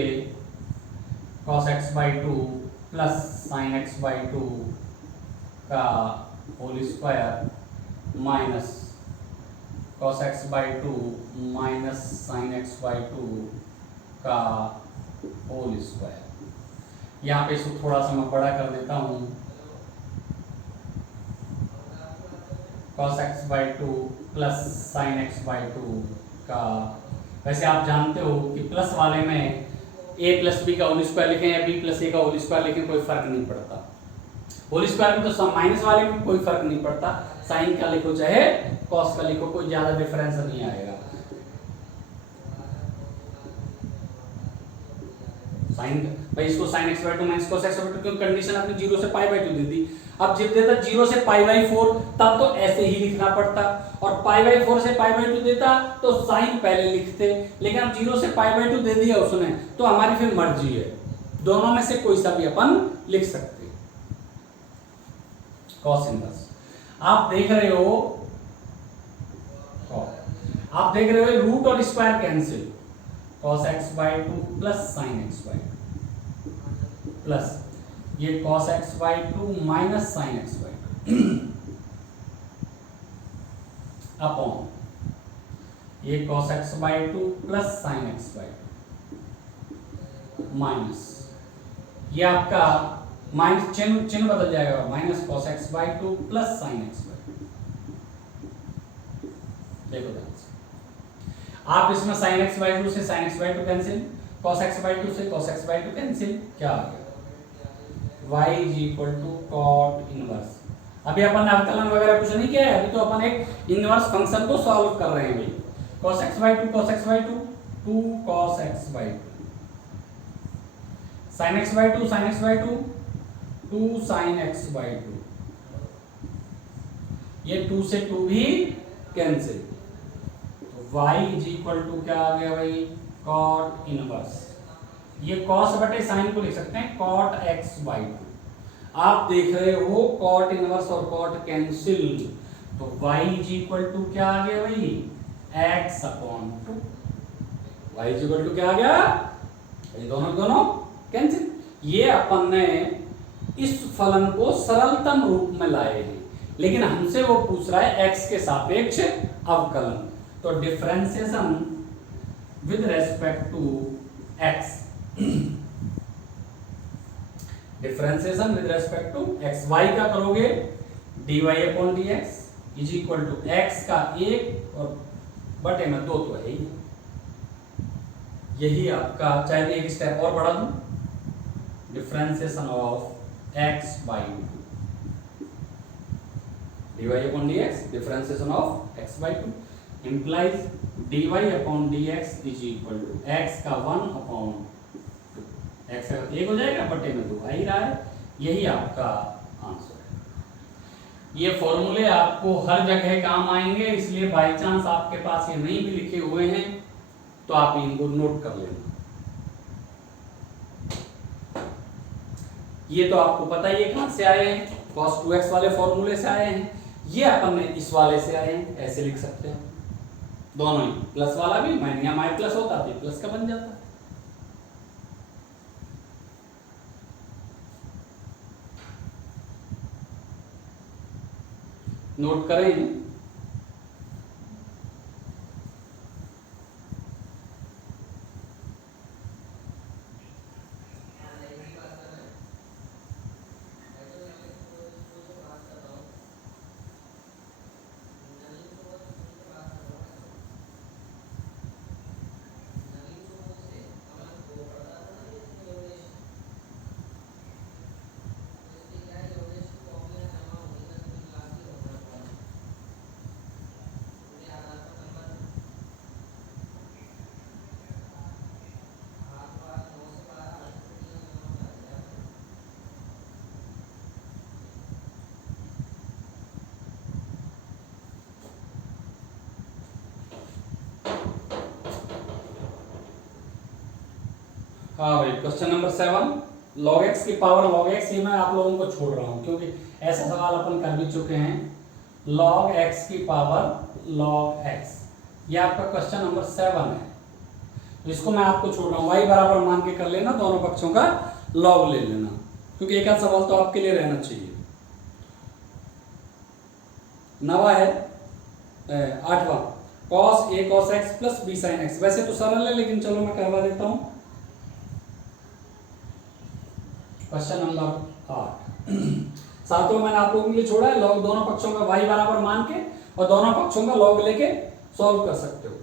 cos x by 2 plus sin x by 2 का whole square minus cos x by 2 minus sin x by 2 का होल स्क्वायर। यहाँ पे इसको थोड़ा सा मैं बड़ा कर देता हूँ, cos x by 2 plus sin x by 2 का, वैसे आप जानते हो कि प्लस वाले में a प्लस बी का होल स्क्वायर लिखें या b प्लस a का होल स्क्वायर लिखें कोई फर्क नहीं पड़ता। होल स्क्वायर में तो माइनस वाले में कोई फर्क नहीं पड़ता, साइन का लिखो चाहे कॉस का लिखो, कोई ज्यादा डिफरेंस नहीं आएगा। साइन भाई इसको sin x by 2 minus cos x by 2 की कंडीशन आपने 0 से पाई बाई 2 दी थी। अब जब देता 0 से पाई बाई 4 तब तो ऐसे ही लिखना पड़ता, और पाई बाई 4 से पाई बाई 2 देता तो साइन पहले लिखते, लेकिन अब 0 से पाई बाई 2 दे दिया उसने तो हमारी फिर मर्जी है, दोनों में से कोई सा भी अपन लिख सकते। cos इनवर्स आप देख रहे हो, रूट और square cancel, cos x by 2 plus sin x by 2 plus ये cos x by 2 minus sin x by 2 upon ये cos x by 2 plus sin x by 2 minus ये आपका माइनस चिन्ह बदल जाएगा, minus cos x by 2 plus sin x by 2। देखो ध्यान से, आप इसमें sin x बाई 2 से sin x by 2 cancel, cos x by 2 से cos x बाई 2 कैंसिल, क्या आ गया y is equal to cot inverse. अभी अपन ने अवकलन वगैरह कुछ नहीं किया है, अभी तो अपन एक इनवर्स फंक्शन को सॉल्व कर रहे हैं भाई। cos x by 2 cos x by 2 2 cos x by 2 sine x by two, sine x by two, two sine x by two, ये 2 से 2 भी कैंसिल, तो y इज इक्वल टू क्या आ गया भाई, कॉट इनवर्स, ये कॉस बटे साइन को लिख सकते हैं कॉट एक्स बाई टू। आप देख रहे हो कॉट इनवर्स और कॉट कैंसिल, तो y इज इक्वल टू क्या आ गया भाई, x upon two, y is equal to क्या आ गया, ये दोनों कैंसिल। ये अपन ने इस फलन को सरलतम रूप में लाए हैं, लेकिन हमसे वो पूछ रहा है x के सापेक्ष अवकलन, तो differentiation with respect to x, differentiation with respect to x, y का करोगे dy upon dx is equal to x का 1 और बटे में 2 तो है ही, यही आपका, चाहे एक स्टेप और बढ़ा दूं, differentiation of x by two, dy upon dx, differentiation of x by 2 implies dy upon dx is equal to x का 1 upon 2, x का 1 हो जाएगा, बटे में 2 आ ही रहा है, यही आपका आंसर है। ये फॉर्मूले आपको हर जगह काम आएंगे, इसलिए बाई चांस आपके पास ये नहीं भी लिखे हुए हैं तो आप इनको नोट कर लेना। ये तो आपको पता ही है कहां से आए हैं, cos 2x वाले फॉर्मूले से आए हैं, ये अपन ने इस वाले से आए हैं, ऐसे लिख सकते हैं दोनों ही, प्लस वाला भी माइनस माइनस प्लस होता तो प्लस का बन जाता। नोट करें, हाँ भाई, क्वेश्चन नंबर 7, log x की पावर log x, ये मैं आप लोगों को छोड़ रहा हूँ क्योंकि ऐसा सवाल अपन कर भी चुके हैं। log x की पावर log x, ये आपका क्वेश्चन नंबर 7 है, तो इसको मैं आपको छोड़ रहा हूँ, y बराबर मान के कर लेना, दोनों पक्षों का log ले लेना, क्योंकि एक आध सवाल तो आपके लिए रहना चाहिए। नवा है 8वां, cos a cos x plus b sin x, वैसे तो सरल है लेकिन चलो मैं करवा देता हूँ। क्वेश्चन नंबर 8, सातों मैंने आप लोगों के लिए छोड़ा है, लॉग दोनों पक्षों का y बराबर मान के और दोनों पक्षों का लॉग लेके सॉल्व कर सकते हो।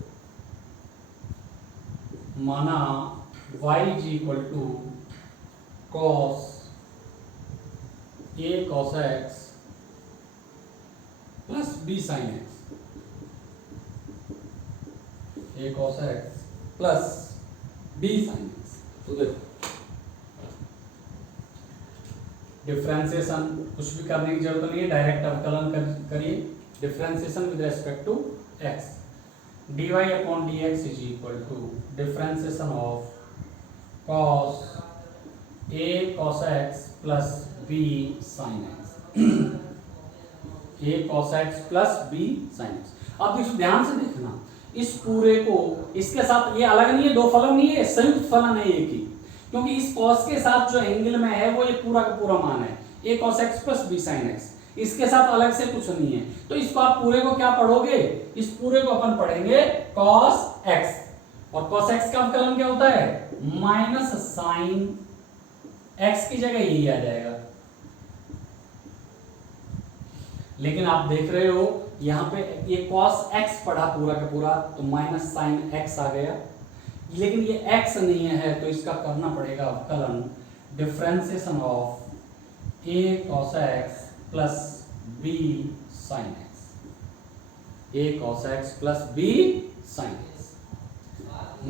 माना y is equal to cos a cos x plus b sin x, a cos x plus b sin x, तो देखो डिफरेंशिएशन कुछ भी करने की जरूरत नहीं है, डायरेक्ट अवकलन करिए, differentiation with respect to x, dy upon dx is equal to differentiation of cos a cos x plus b sin x, a cos x plus b sin x। अब इसको ध्यान से देखना, इस पूरे को इसके साथ, ये अलग नहीं है, दो फलन नहीं है, संयुक्त फलन है एक ही, क्योंकि इस cos के साथ जो एंगल में है वो ये पूरा का पूरा मान है a cos x plus b sin x, इसके साथ अलग से कुछ नहीं है, तो इसको आप पूरे को क्या पढ़ोगे, इस पूरे को अपन पढ़ेंगे cos x, और cos x का अवकलन क्या होता है, माइनस साइन x की जगह यही आ जाएगा। लेकिन आप देख रहे हो यहाँ पे ये cos x पढ़ा पूरा का पूरा, तो माइनस साइन x आ गया, लेकिन ये x नहीं है, तो इसका करना पड़ेगा अवकलन, differentiation of a cos x plus b sin x, a cos x plus b sin x,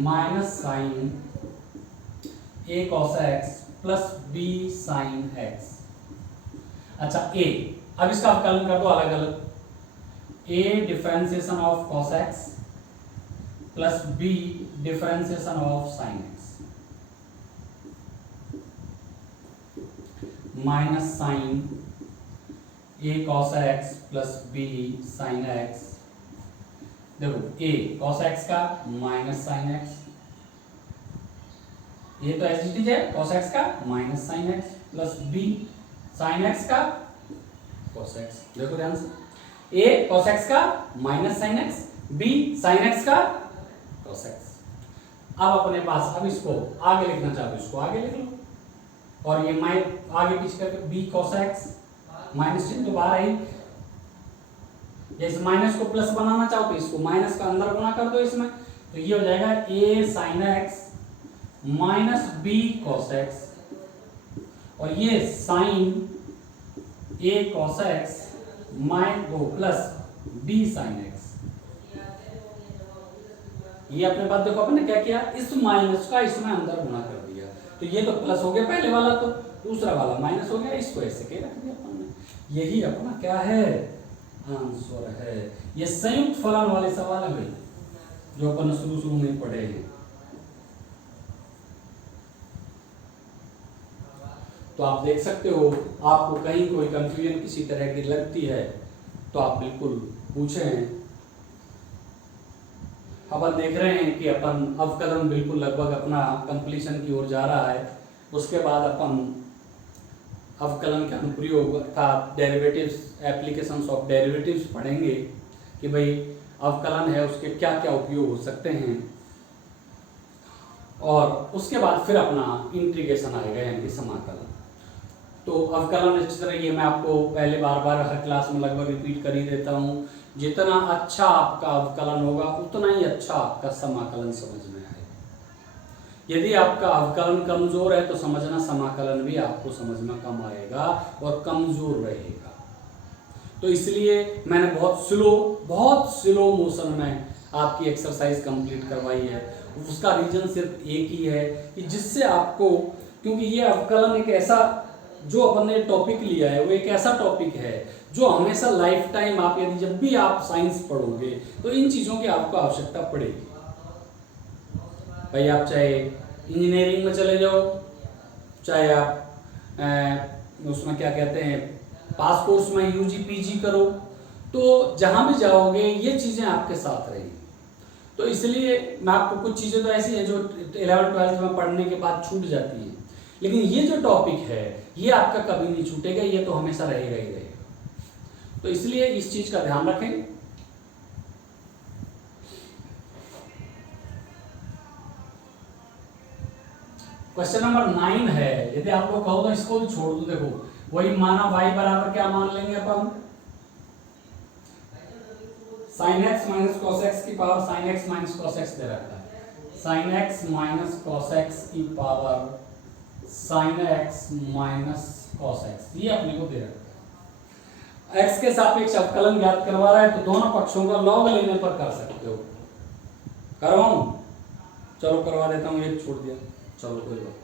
minus sine a cos x plus b sine x. अच्छा ए, अब इसका अवकलन कर दो अलग अलग। A differentiation of cos x plus b differentiation of sine x minus sine a cos x plus b sine x. देखो a cos x का माइनस साइन एक्स, ये तो एज इट इज है cos x का minus sine x plus b sine x का cos x। देखो ध्यान से, a cos x का minus sine x, b sine x का cos x। अब अपने पास, अब इसको आगे लिखना चाहते हो इसको आगे लिख लो, और ये आगे पीछे करके b cos x माइनस चिन्ह तो बाहर आई, जैसे माइनस को प्लस बनाना चाहो तो इसको माइनस का अंदर गुणा कर दो इसमें, तो ये हो जाएगा a sine x minus b cos x, और ये sine a cos x plus b sine x. ये अपने बात देखो अपने क्या किया, इस माइनस का इसमें अंदर गुणा कर दिया, तो ये तो प्लस हो गया पहले वाला, तो दूसरा वाला माइनस हो गया, इसको ऐसे के रख दिया अपन ने। यही अपना क्या है, आंसर है। ये संयुक्त फलन वाले सवाल है भाई, जो अपन शुरू में पढ़े हैं। तो आप देख सकते हो, आपको कहीं कोई कंफ्यूजन किसी तरह की लगती है तो आप बिल्कुल पूछें। अपन देख रहे हैं कि अपन अवकलन बिल्कुल लगभग अपना कंप्लीशन की ओर जा रहा है। उसके बाद अपन अवकलन के अनुप्रयोग अर्थात डेरिवेटिव्स, एप्लीकेशंस ऑफ डेरिवेटिव्स पढ़ेंगे कि भाई अवकलन है उसके क्या क्या उपयोग हो सकते हैं, और उसके बाद फिर अपना इंटीग्रेशन आएगा यानी समाकलन। तो अवकलन इस तरह, ये मैं आपको पहले बार बार हर क्लास में लगभग रिपीट कर ही देता हूँ, जितना अच्छा आपका अवकलन होगा उतना ही अच्छा आपका समाकलन समझ में आएगा। यदि आपका अवकलन कमजोर है तो समझना समाकलन भी आपको समझ में कम आएगा और कमजोर रहेगा। तो इसलिए मैंने बहुत स्लो मोशन में आपकी एक्सरसाइज कंप्लीट करवाई है। उसका रीजन सिर्फ एक ही है कि जिससे आपको, क्योंकि ये अवकलन एक ऐसा, जो अपन ने टॉपिक लिया है वो एक ऐसा टॉपिक है जो हमेशा लाइफ टाइम, आप यदि जब भी आप साइंस पढ़ोगे तो इन चीज़ों की आपको आवश्यकता पड़ेगी। भाई आप चाहे इंजीनियरिंग में चले जाओ, चाहे आप उसमें क्या कहते हैं पास कोर्स में यूजी पीजी करो, तो जहाँ भी जाओगे ये चीज़ें आपके साथ रहेंगी। तो इसलिए मैं आपको कुछ चीज़ें तो ऐसी हैं जो 11th-12th में पढ़ने के बाद छूट जाती हैं, लेकिन ये जो टॉपिक है ये आपका कभी नहीं छूटेगा, ये तो हमेशा रहेगा ही रहेगा। तो इसलिए इस चीज का ध्यान रखें। क्वेश्चन नंबर 9 है, यदि आप लोग कहो तो इसको भी छोड़ दो। देखो वही माना y बराबर क्या मान लेंगे अपन, sin x minus cos x की power sin x minus cos x दे रखा है, sin x minus cos x की power sin x minus cos x, ये अपने को दे रखा है। x के सापेक्ष अवकलन ज्ञात करवा रहा है तो दोनों पक्षों का लॉग लेने पर कर सकते हो। करवाऊं? चलो करवा देता हूँ, एक छोड़ दिया, चलो कोई बात।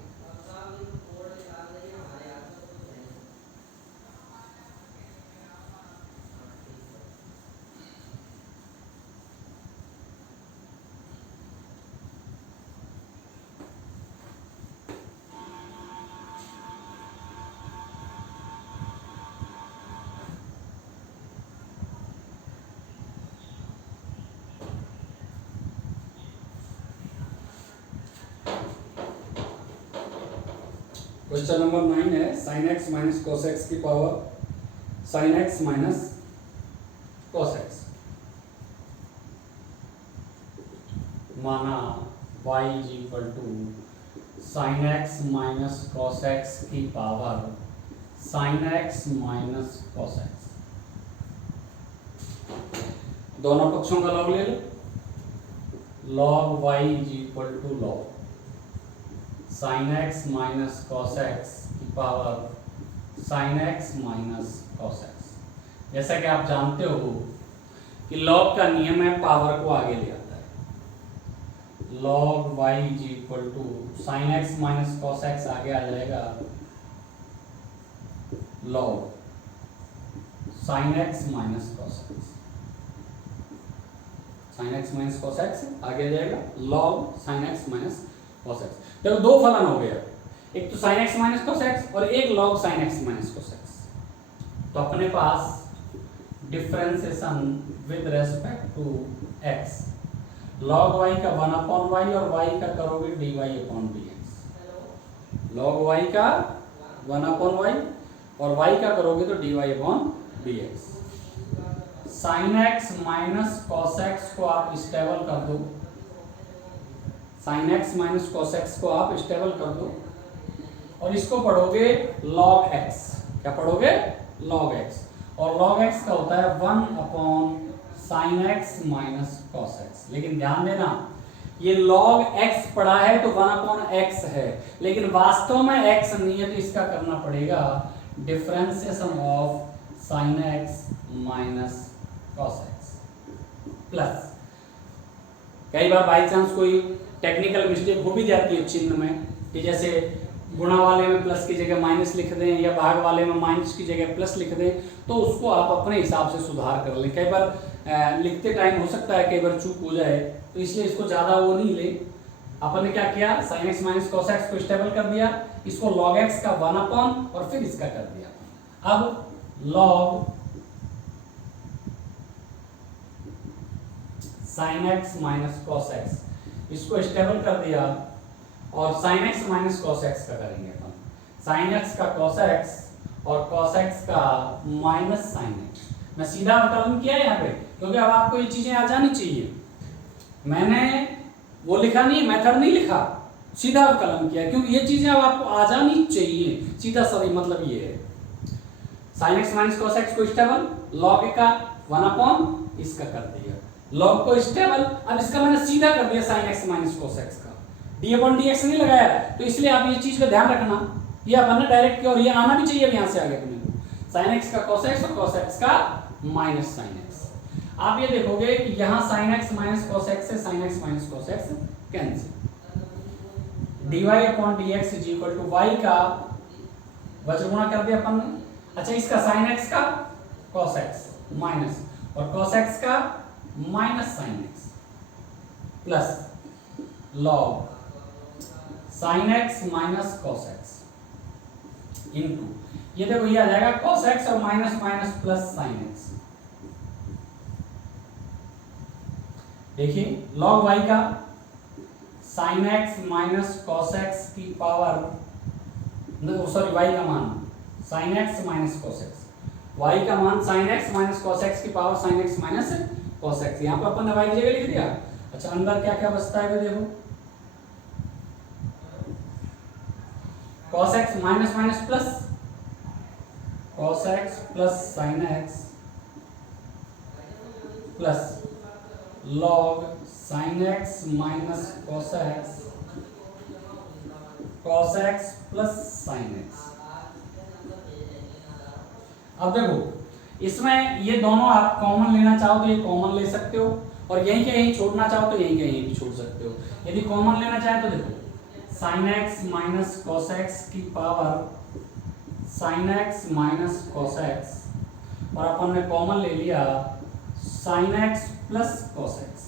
क्वेश्चन नंबर 9 है, sin x minus cos x की power sin x minus cos x। माना y is equal to sin x minus cos x की power sin x minus cos x। दोनों पक्षों का लॉग ले लो, log y is equal to log sin x minus cos x की power sin x minus cos x। जैसा कि आप जानते हो कि log का नियम है पावर को आगे ले आता है, log y is equal to sine x minus cos x, आगे आ जाएगा log sine x minus cos x, sine x minus cos x आगे आ जाएगा log sine x minus cos x. देखो दो फलन हो गया, एक तो sine x minus cos x और एक log sine x minus cos x. तो अपने पास differentiation with respect to x, log y का 1/y और y का करोगे dy/dx, log y का 1/y और y का करोगे तो dy/dx। Sign x minus cos x को आप स्टेबल कर दो, sign x minus cos x को आप स्टेबल कर दो और इसको पढ़ोगे log x, क्या पढ़ोगे log x, और log x का होता है 1/sin x minus cos x। लेकिन ध्यान देना ये log x पढ़ा है तो 1/x है, लेकिन वास्तव में x नहीं है, तो इसका करना पड़ेगा differentiation of sin x minus cos x plus. कई बार बाई चांस कोई टेक्निकल मिस्टेक हो भी जाती है चिन्ह में, कि जैसे गुणा वाले में प्लस की जगह माइनस लिख दें या भाग वाले में माइनस की जगह प्लस लिख दें, तो उसको आप अपने हिसाब से सुधार कर लें। कई बार लिखते टाइम हो सकता है कई बार चूक हो जाए, तो इसलिए इसको ज़्यादा वो नहीं ले। अपन ने क्या किया, sign x minus cos x को स्टेबल कर दिया, इसको log x का 1/ और फिर इसका कर दिया। अब log sine x minus cos x इसको स्टेबल कर दिया और sign x minus cos x का करेंगे अपन, साइन एक्स का कॉस एक्स और कॉस एक्स का माइनस साइन एक्स। मैं सीधा अवकलन किया है यहाँ पे, क्योंकि अब आपको ये चीजें आ जानी चाहिए। मैंने वो लिखा नहीं, मेथड नहीं लिखा, सीधा अवकलन किया, क्योंकि ये चीजें अब आपको आ जानी चाहिए। सीधा सही मतलब ये है, sign x minus cos x को स्टेबल, log का 1/ इसका कर दिया, log को स्टेबल, अब इसका मैंने सीधा कर दिया sign x minus cos x का, d/dx नहीं लगाया, तो इसलिए आप ये चीज का ध्यान रखना, ये अपन ने डायरेक्ट किया और ये आना भी चाहिए अब यहाँ से आगे तुम्हें, साइन एक्स का कॉस एक्स और कॉस एक्स का माइनस साइन एक्स। आप ये देखोगे कि यहाँ sine x minus cos x से sine x minus cos x cancel, dy/dx is equal to y का वज्रगुणा कर दिया अपन ने, अच्छा इसका साइन एक्स का कॉस एक्स माइनस और कॉस एक्स का minus sine x plus log sine x minus cos x into, ये देखो ये आ जाएगा कॉस एक्स और minus minus plus sine x. देखिए log y का sine x minus cos x की पावर, सॉरी y का मान sine x minus cos x, y का मान sine x minus cos x की power sine x minus cos x. यहाँ पे अपन ने y की जगह लिख दिया। अच्छा अंदर क्या क्या बचता है देखो, cos x minus minus plus, cos x plus sin x plus log sin x minus cos x, cos x plus sin x। अब देखो इसमें ये दोनों आप कॉमन लेना चाहो तो ये कॉमन ले सकते हो, और यहीं के यहीं छोड़ना चाहो तो यहीं के यहीं भी छोड़ सकते हो। यदि कॉमन लेना चाहे तो देखो sin x minus cos x की power sin x minus cos x, और अपन ने कॉमन ले लिया sin x plus cos x,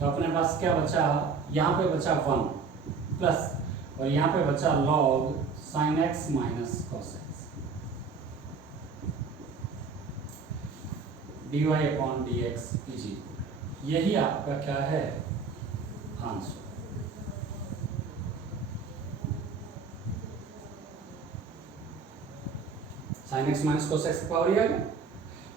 तो अपने पास क्या बचा, यहाँ पे बचा 1 प्लस और यहाँ पे बचा log sin x minus cos x, dy/dx easy, यही आपका क्या है answer. Sign x minus cos x की पावर ये आ गया,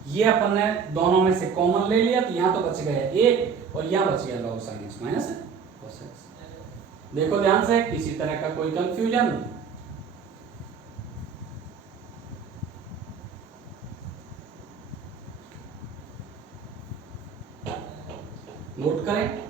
ये अपन ने दोनों में से कॉमन ले लिया, तो यहाँ तो बच गया एक और यहाँ बच गया log sine x minus cos x. देखो ध्यान से, किसी तरह का कोई कंफ्यूजन, नोट करें।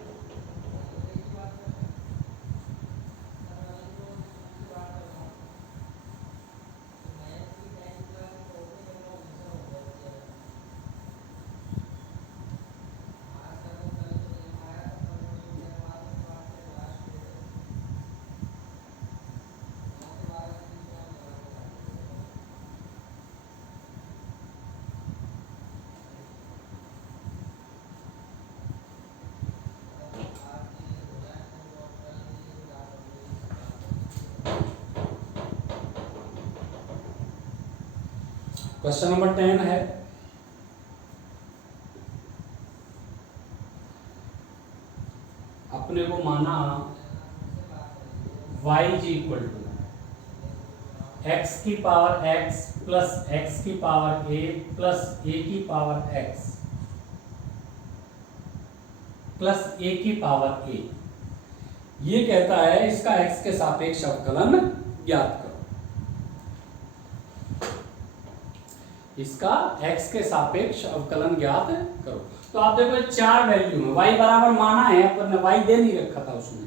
क्वेश्चन नंबर 10 है, अपने को माना y is equal to x की पावर x प्लस x की पावर a प्लस a की पावर x प्लस a की पावर a। ये कहता है इसका x के सापेक्ष अवकलन ज्ञात करो। इसका x के सापेक्ष अवकलन ज्ञात करो। तो आप देखो 4 वैल्यू है, y बराबर माना है पर y दे नहीं रखा था उसमें।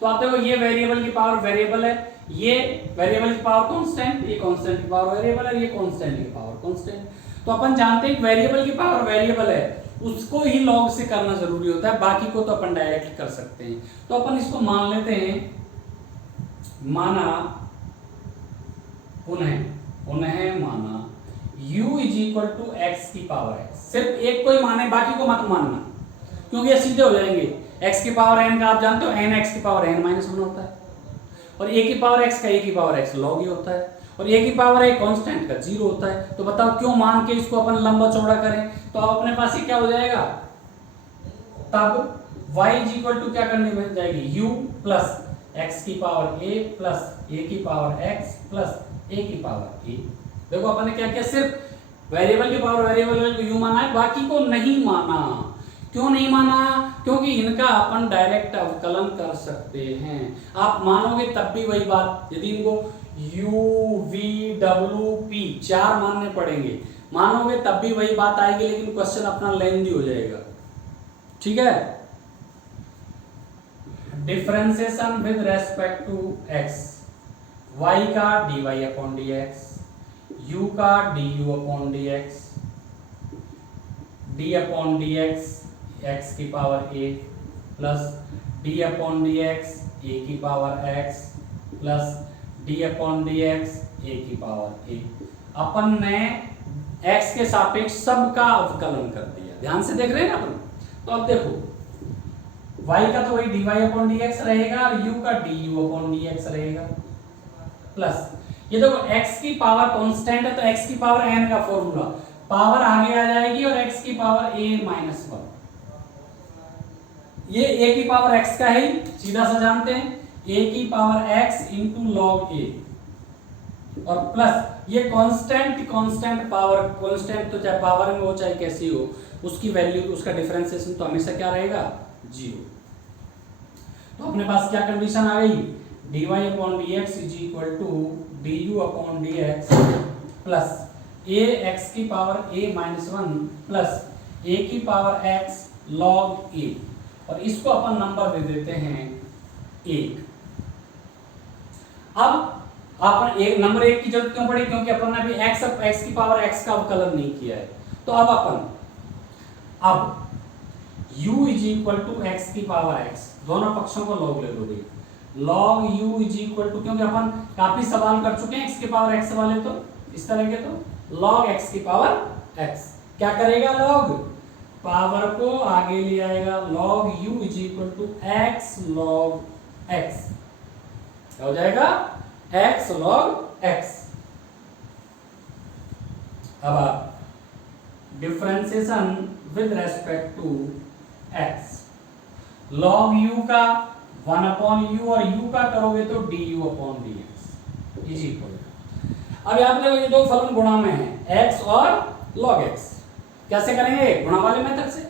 तो आप देखो ये वेरिएबल की पावर वेरिएबल है, ये वेरिएबल की पावर कांस्टेंट, ये कांस्टेंट की पावर वेरिएबल है, ये कांस्टेंट की पावर कांस्टेंट। तो अपन जानते हैं वेरिएबल की पावर वेरिएबल है उसको ही लॉग से करना जरूरी होता है, बाकी को तो अपन डायरेक्ट कर सकते हैं। तो अपन इसको मान लेते हैं, माना पुनः माना u is equal to x की पावर x। सिर्फ एक को ही माने, बाकी को मत मानना क्योंकि ये सीधे हो जाएंगे। x की पावर n का आप जानते हो n x की पावर n माइनस 1 होता है, और a की पावर x का a की पावर x log ही होता है, और a की पावर a कांस्टेंट का 0 होता है। तो बताओ क्यों मान के इसको अपन लंबा चौड़ा करें? तो अब अपने पास ये क्या हो जाएगा, तब y इज इक्वल टू क्या करनी बन जाएगी, u प्लस x की पावर a प्लस a की पावर x प्लस a की पावर a। देखो अपन ने क्या किया, सिर्फ वेरिएबल की पावर वेरिएबल को u माना है, बाकी को नहीं माना। क्यों नहीं माना? क्योंकि इनका अपन डायरेक्ट अवकलन कर सकते हैं। आप मानोगे तब भी वही बात, यदि इनको u v w p 4 मानने पड़ेंगे, मानोगे तब भी वही बात आएगी, लेकिन क्वेश्चन अपना लेंथी हो जाएगा। ठीक है, differentiation with respect to x, y का dy अपॉन dx, u का du upon dx, d upon dx x की power a plus d upon dx a की power x plus d upon dx a की power a। अपन ने x के सापेक्ष सबका अवकलन कर दिया, ध्यान से देख रहे हैं ना अपन। तो अब देखो y का तो वही dy अपॉन dx रहेगा और u का du अपॉन dx रहेगा, प्लस ये देखो x की पावर कांस्टेंट है तो x की पावर n का फॉर्मूला, पावर आगे आ जाएगी और x की पावर a माइनस 1। ये a की पावर x का है, सीधा सा जानते हैं, a की power x into log a, और प्लस ये कांस्टेंट पावर कांस्टेंट, तो चाहे पावर में हो चाहे कैसी हो, उसकी वैल्यू उसका डिफरेंशिएशन तो हमेशा क्या रहेगा, 0। तो अपने पास क्या कंडीशन आ गई, dy upon dx is equal to du upon dx plus a x की power a minus 1 plus a की पावर x log a, और इसको अपन नंबर दे देते हैं 1। अब अपन एक नंबर 1 की जरूरत क्यों पड़ी, क्योंकि अपन ने अभी x की पावर x का अवकलन नहीं किया है। तो अब अपन u is equal to x की पावर x, दोनों पक्षों को log ले लोगे, log u is equal to, क्योंकि अपन काफी सवाल कर चुके हैं x की पावर x वाले, तो इस तरह के, तो log x की पावर x क्या करेगा, log पावर को आगे ले आएगा, log u is equal to x log x, क्या हो जाएगा, x log x। अब आप differentiation with respect to x, log u का 1 अपॉन u और u का करोगे तो du upon dx is equal. अब यहाँ पे देखो ये दो फलन गुणा में है, x और log x। कैसे करेंगे, गुणा वाले मेथड से।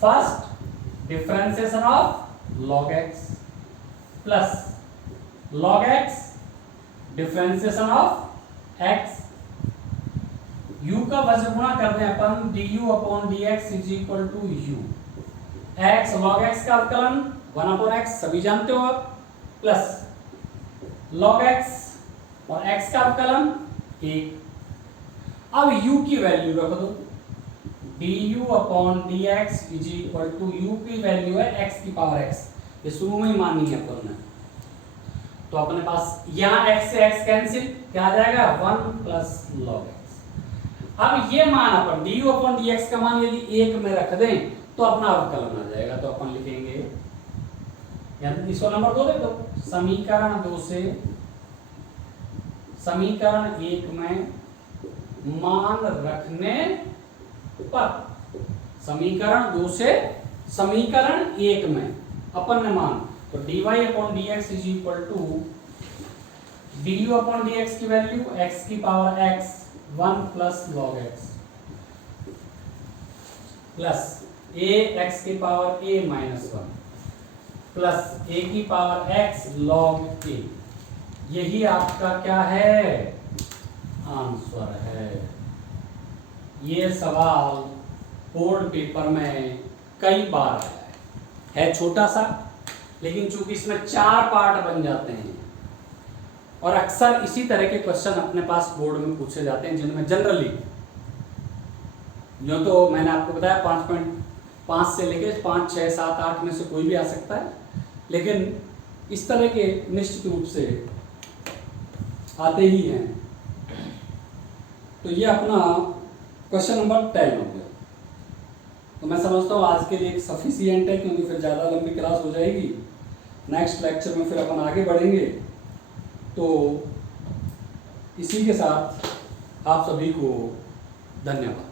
First differentiation of log x plus log x differentiation of x, u का वज्र गुणा कर दें अपन, du upon dx is equal to u, x log x का अवकलन 1 अपॉन x सभी जानते हो आप, प्लस log x और x का अवकलन 1। अब u की वैल्यू रख दो, du upon dx is equal to, u की वैल्यू है x की पावर x, ये शुरू में ही मानी है अपन ने। तो अपने पास यहाँ x से x कैंसिल, क्या आ जाएगा, 1 प्लस log x। अब ये मान अपन du अपॉन dx का मान यदि 1 में रख दें तो अपना अवकलन आ जाएगा। तो अपन लिखेंगे, इसको नंबर 2 दे दो, समीकरण 2 से समीकरण 1 में मान रखने पर, समीकरण 2 से समीकरण 1 में अपन ने मान, तो dy upon dx is equal to du upon dx की वैल्यू x की power x 1 plus log x plus a x की power a minus 1 plus a की पावर x log a, यही आपका क्या है, आंसर है। ये सवाल बोर्ड पेपर में कई बार आया है छोटा सा, लेकिन चूंकि इसमें 4 पार्ट बन जाते हैं और अक्सर इसी तरह के क्वेश्चन अपने पास बोर्ड में पूछे जाते हैं, जिनमें जनरली जो तो मैंने आपको बताया 5.5 से लेके 5, 6, 7, 8 में से कोई भी आ सकता है, लेकिन इस तरह के निश्चित रूप से आते ही हैं। तो ये अपना क्वेश्चन नंबर 10 हो गया। तो मैं समझता हूँ आज के लिए एक सफिशिएंट है, क्योंकि फिर ज़्यादा लंबी क्लास हो जाएगी। नेक्स्ट लेक्चर में फिर अपन आगे बढ़ेंगे। तो इसी के साथ आप सभी को धन्यवाद।